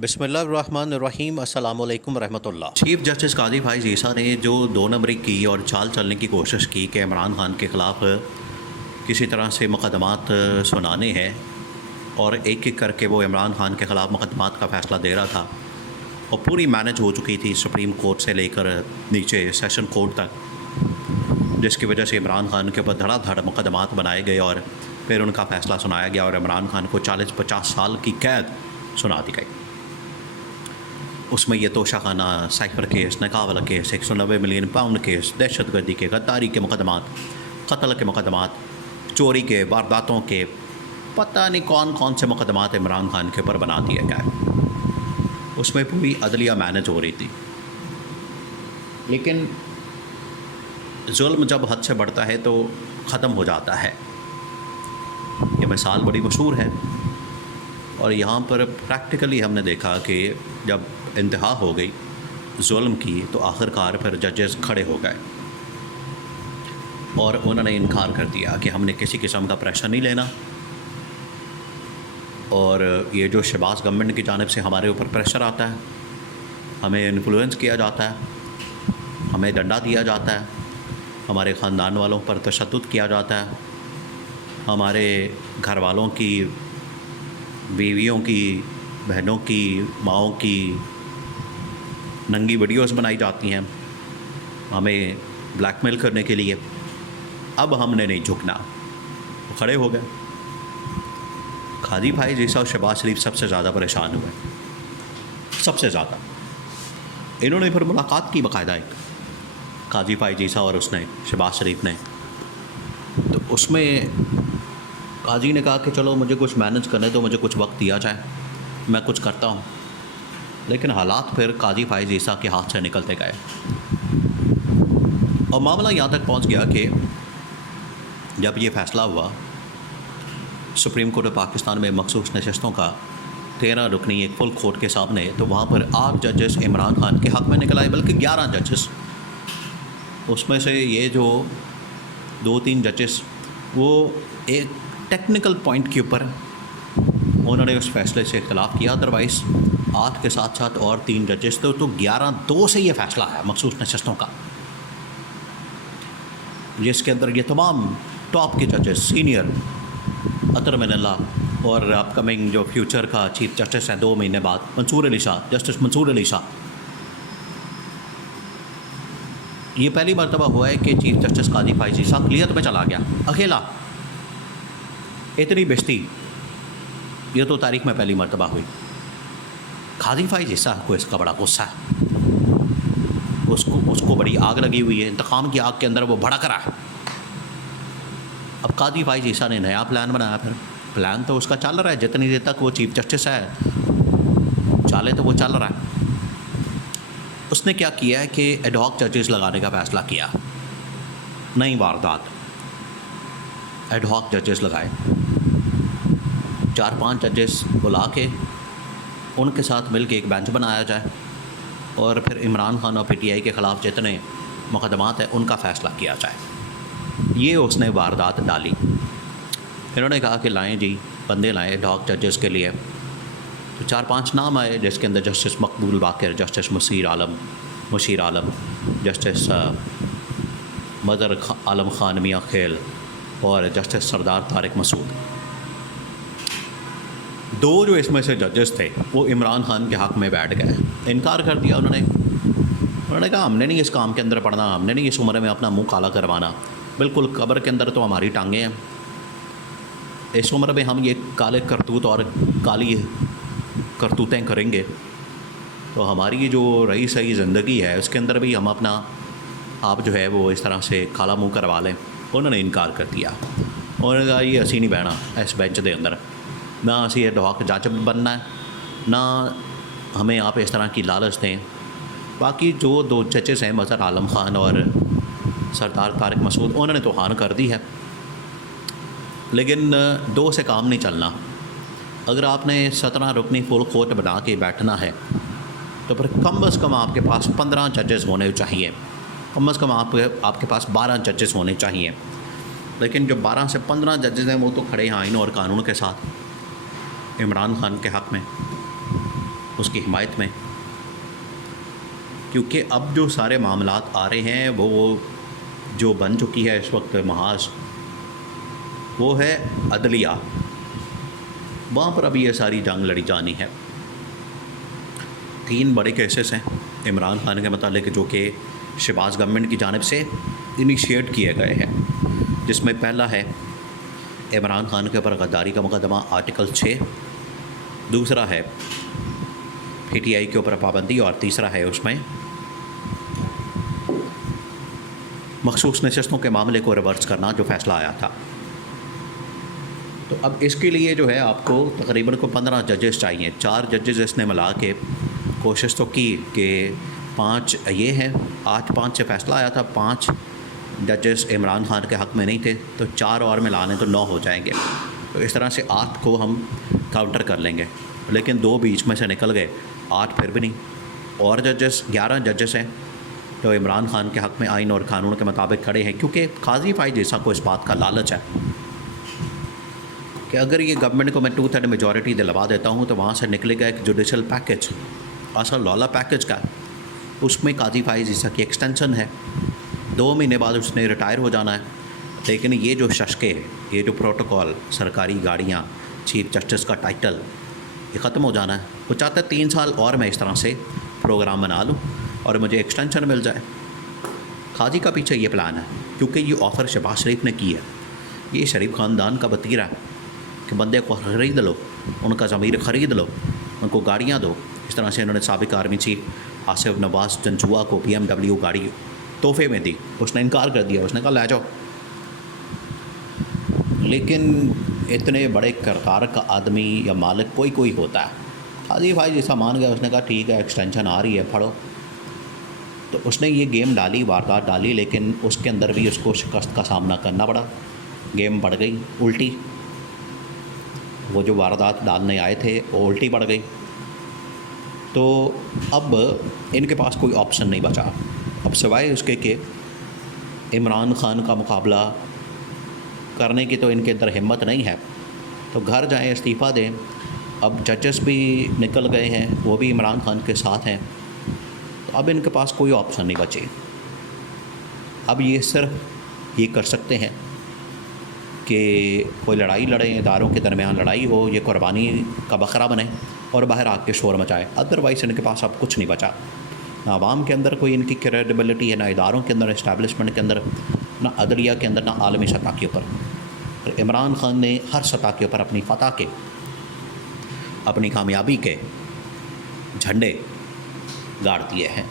बिस्मिल्लाहिर्रहमानिर्रहीम अस्सलामुअलैकुम रहमतुल्लाह। चीफ जस्टिस काजी भाई जीसा ने जो दो नंबरी की और चाल चलने की कोशिश की कि इमरान खान के ख़िलाफ़ किसी तरह से मुकदमात सुनाने हैं और एक एक करके वो इमरान खान के ख़िलाफ़ मुकदमात का फ़ैसला दे रहा था और पूरी मैनेज हो चुकी थी सुप्रीम कोर्ट से लेकर नीचे सेशन कोर्ट तक, जिसकी वजह से इमरान खान के ऊपर धड़ाधड़ मुकदमात बनाए गए और फिर उनका फ़ैसला सुनाया गया और इमरान खान को 40-50 साल की कैद सुना दी गई। उसमें ये तोशाखाना, साइफर केस, नकाह वाला केस, 190 मिलियन पाउंड केस, दहशतगर्दी के, गद्दारी के मुकदमात, कत्ल के मुकदमात, चोरी के, वारदातों के, पता नहीं कौन कौन से मुकदमात इमरान खान के ऊपर बना दिए गए। उसमें पूरी अदलिया मैनेज हो रही थी। लेकिन जुल्म जब हद से बढ़ता है तो ख़त्म हो जाता है। ये मिसाल बड़ी मशहूर है और यहाँ पर प्रैक्टिकली हमने देखा कि जब इंतहा हो गई जुल्म की तो आखिरकार फिर जजेस खड़े हो गए और उन्होंने इनकार कर दिया कि हमने किसी किस्म का प्रेशर नहीं लेना और ये जो शहबाज गवर्नमेंट की जानिब से हमारे ऊपर प्रेशर आता है, हमें इन्फ्लुएंस किया जाता है, हमें डंडा दिया जाता है, हमारे ख़ानदान वालों पर तशद्दुद किया जाता है, हमारे घर वालों की, बीवियों की, बहनों की, माँओं की नंगी वीडियोस बनाई जाती हैं हमें ब्लैकमेल करने के लिए। अब हमने नहीं झुकना, वो खड़े हो गए। काजी भाई जैसा और शहबाज शरीफ सबसे ज़्यादा परेशान हुए, सबसे ज़्यादा। इन्होंने फिर मुलाकात की बाकायदा, एक काजी भाई जैसा और उसने शहबाज शरीफ ने। तो उसमें काजी ने कहा कि चलो मुझे कुछ मैनेज करने दो, मुझे कुछ वक्त दिया जाए, मैं कुछ करता हूँ। लेकिन हालात फिर काजी भाई जैसा के हाथ से निकलते गए और मामला यहाँ तक पहुँच गया कि जब ये फ़ैसला हुआ सुप्रीम कोर्ट ऑफ पाकिस्तान में मखसूस नशस्तों का 13 रुकनी एक फुल कोर्ट के सामने, तो वहाँ पर 8 जजेस इमरान खान के हक़ में निकल आए, बल्कि 11 जजेस। उसमें से ये जो 2-3 जजेस वो एक टेक्निकल पॉइंट के ऊपर उन्होंने उस फैसले से इख्तलाफ किया, अदरवाइज़ 8 के साथ साथ और 3 जजेस थे, तो 11-2 से ये फ़ैसला है मखसूस नशस्तों का, जिसके अंदर ये तमाम टॉप के जजेस, सीनियर अतर मिनल्ला और अपकमिंग जो फ्यूचर का चीफ जस्टिस है 2 महीने बाद, मंसूर अली शाह, जस्टिस मंसूर अली शाह। ये पहली मरतबा हुआ है कि चीफ जस्टिस काजी भाई जीसा अक़लियत में चला गया अकेला, इतनी बेइज्जती ये तो तारीख़ में पहली मरतबा हुई। काजी भाई जीसा को इसका बड़ा गुस्सा है, उसको बड़ी आग लगी हुई है, इंतकाम की आग के अंदर वो भड़क रहा है। अब काजी भाई जीसा ने नया प्लान बनाया, फिर प्लान तो उसका चल रहा है, जितनी देर तक वो चीफ जस्टिस है चाले तो वो चल रहा है। उसने क्या किया है कि एडहॉक जजेस लगाने का फ़ैसला किया, नई वारदात, एडहॉक जजेस लगाए, 4-5 जजेस बुला के उनके साथ मिल के एक बेंच बनाया जाए और फिर इमरान खान और पीटीआई के ख़िलाफ़ जितने मुकदमात हैं उनका फ़ैसला किया जाए। ये उसने वारदात डाली। इन्होंने कहा कि लाएं जी, बंदे लाएं एडहॉक जजेस के लिए, तो 4-5 नाम आए, जिसके अंदर जस्टिस मकबूल बाकर, जस्टिस मुशीर आलम, जस्टिस मदर आलम खान मियाँ खेल और जस्टिस सरदार तारिक मसूद। 2 जो इसमें से जजेस थे वो इमरान खान के हक़ में बैठ गए, इनकार कर दिया उन्होंने कहा हमने नहीं इस काम के अंदर पढ़ना, हमने नहीं इस उम्र में अपना मुंह काला करवाना, बिल्कुल कब्र के अंदर तो हमारी टांगें हैं, इस उम्र में हम ये काले करतूत और काली करतूतें करेंगे तो हमारी जो रही सही ज़िंदगी है उसके अंदर भी हम अपना आप जो है वो इस तरह से काला मुंह करवा लें। उन्होंने इनकार कर दिया, उन्होंने कहा ये असी नहीं बहना इस बेंच के अंदर, ना असी एडहॉक जज बनना है, ना हमें आप इस तरह की लालच दें। बाकी जो 2 जजेस हैं मज़र आलम ख़ान और सरदार तारिक मसूद, उन्होंने तो हान कर दी है। लेकिन 2 से काम नहीं चलना। अगर आपने 17 रुकनी फुल कोर्ट बना के बैठना है तो फिर कम अज़ कम आपके पास 15 जजेस होने चाहिए, कम अज़ कम आपके पास 12 जजेस होने चाहिए। लेकिन जो 12 से 15 जजेस हैं वो तो खड़े हैं आइन और कानून के साथ इमरान खान के हक़ में। उसकी हिमायत में, क्योंकि अब जो सारे मामलात आ रहे हैं वो जो बन चुकी है इस वक्त महाज, वो है अदलिया। वहाँ पर अभी ये सारी जंग लड़ी जानी है। 3 बड़े केसेस हैं इमरान खान के मतलब जो कि शहबाज गवर्नमेंट की जानिब से इनिशिएट किए गए हैं, जिसमें पहला है इमरान खान के ऊपर गद्दारी का मुकदमा आर्टिकल 6, दूसरा है PTI के ऊपर पाबंदी और तीसरा है उसमें मखसूस नशस्तों के मामले को रिवर्स करना जो फ़ैसला आया था। तो अब इसके लिए जो है आपको तकरीबन को 15 जजेस चाहिए। 4 जजेस इसने मिला के कोशिश तो की कि 5 ये हैं, आज 5 से फ़ैसला आया था, 5 जजेस इमरान खान के हक़ में नहीं थे, तो 4 और मिलाने तो 9 हो जाएंगे। तो इस तरह से 8 को हम काउंटर कर लेंगे, लेकिन 2 बीच में से निकल गए, 8 फिर भी नहीं। और जजेस 11 जजेस हैं तो इमरान खान के हक़ में आइन और कानून के मुताबिक खड़े हैं, क्योंकि काजी फाइज जैसा को इस बात का लालच है कि अगर ये गवर्नमेंट को मैं 2/3 मेजॉरिटी दिलवा देता हूँ तो वहाँ से निकलेगा एक जुडिशल पैकेज, असल लौला पैकेज का, उसमें काजी फाइज जैसा की एक्सटेंशन है। 2 महीने बाद उसने रिटायर हो जाना है। लेकिन ये जो शशके, ये जो प्रोटोकॉल, सरकारी गाड़ियाँ, चीफ जस्टिस का टाइटल, ये ख़त्म हो जाना है। वो चाहता है 3 साल और मैं इस तरह से प्रोग्राम बना लूँ और मुझे एक्सटेंशन मिल जाए। काजी का पीछे ये प्लान है, क्योंकि ये ऑफ़र शहबाज शरीफ ने की है। ये शरीफ ख़ानदान का वतीरा है कि बंदे को ख़रीद लो, उनका ज़मीर ख़रीद लो, उनको गाड़ियाँ दो। इस तरह से इन्होंने साबिक़ आर्मी चीफ आसिफ नवाज़ जंजुआ को BMW गाड़ी तोहफे में दी। उसने इनकार कर दिया, उसने कहा ले जाओ। लेकिन इतने बड़े किरदार का आदमी या मालिक कोई होता है। काजी भाई जैसा मान गया, उसने कहा ठीक है एक्सटेंशन आ रही है, पढ़ो। तो उसने ये गेम डाली, वारदात डाली, लेकिन उसके अंदर भी उसको शिकस्त का सामना करना पड़ा। गेम बढ़ गई उल्टी, वो जो वारदात डालने आए थे वो उल्टी बढ़ गई। तो अब इनके पास कोई ऑप्शन नहीं बचा, अब सिवाय उसके कि इमरान खान का मुकाबला करने की तो इनके अंदर हिम्मत नहीं है, तो घर जाएं, इस्तीफ़ा दें। अब जजेस भी निकल गए हैं, वो भी इमरान खान के साथ हैं, तो अब इनके पास कोई ऑप्शन नहीं बचे। अब ये सिर्फ ये कर सकते हैं कि कोई लड़ाई लड़ें, इदारों के दरमियान लड़ाई हो, ये कुर्बानी का बकरा बने और बाहर आके शोर मचाए। अदरवाइज़ इनके पास अब कुछ नहीं बचा। ना आवाम के अंदर कोई इनकी क्रेडिबिलिटी है, ना इदारों के अंदर, इस्टेब्लिशमेंट के अंदर, ना अदलिया के अंदर, ना आलमी सतह के ऊपर। और इमरान खान ने हर सतह के ऊपर अपनी फ़तह के, अपनी कामयाबी के झंडे गाड़ दिए हैं।